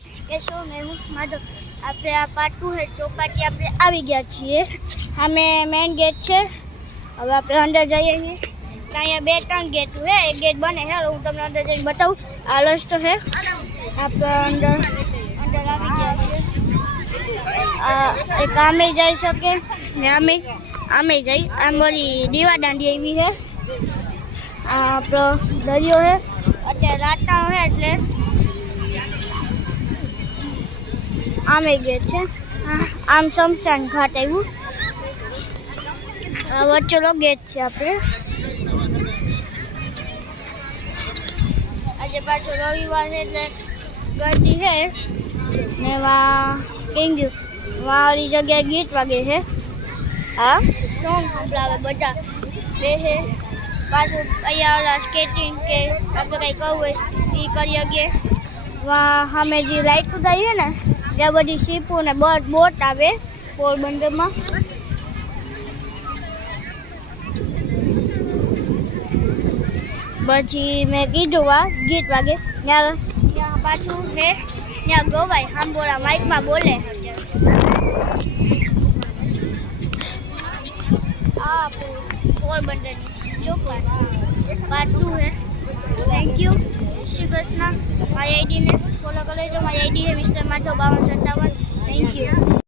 कैसे हो? मैं हूँ माधव। આપણે આ પાર્ટ 2 હે ચોપાટી આપણે આવી ગયા છીએ। અમે મેઇન ગેટ છે, હવે આપણે અંદર જઈએ છીએ। અહીંયા બે ત્રણ ગેટ છે, એક ગેટ બને છે, હું તમને અંદર જઈને બતાવું। આ રસ્તો છે, આપણે અંદર આવી ગયા છીએ। એક આમે જઈ શકે ને આમે જઈ આમ બોલી દીવા દાંડી આવી છે। આ આપણો દરિયો છે, અત્યારે રાતનો છે એટલે आमे गेट है। आम शमशान घाट आव्યું। वच्चेलो गेट है। આપણે આજે પાછો રવિવાર છે એટલે ગરદી છે ને વાળી જગ્યાએ ગીત વાગે છે। હા, સોંગ સંભળાવે બધા બેસે। પાછું અહીંયા ઓલા સ્કેટિંગ કે આપણે કંઈ કરવું હોય એ કરી શકીએ। સામે જે લાઇટ ઉડાવી છે ને ત્યાં બધી શીપો ને બોટ આવે પોરબંદરમાં। પછી મેં કીધું આ ગીત વાગે ત્યાં પાછું છે, ત્યાં ગવાય આંબોળા માઇકમાં બોલે। આ પોરબંદરની ચોપાટી પાર્ટ 2 है। Thank you. श्री कृष्ण। मारी आईडी ने फॉलो कर लो। मारी आईडी है मिस्टर माधव 5257। Thank you.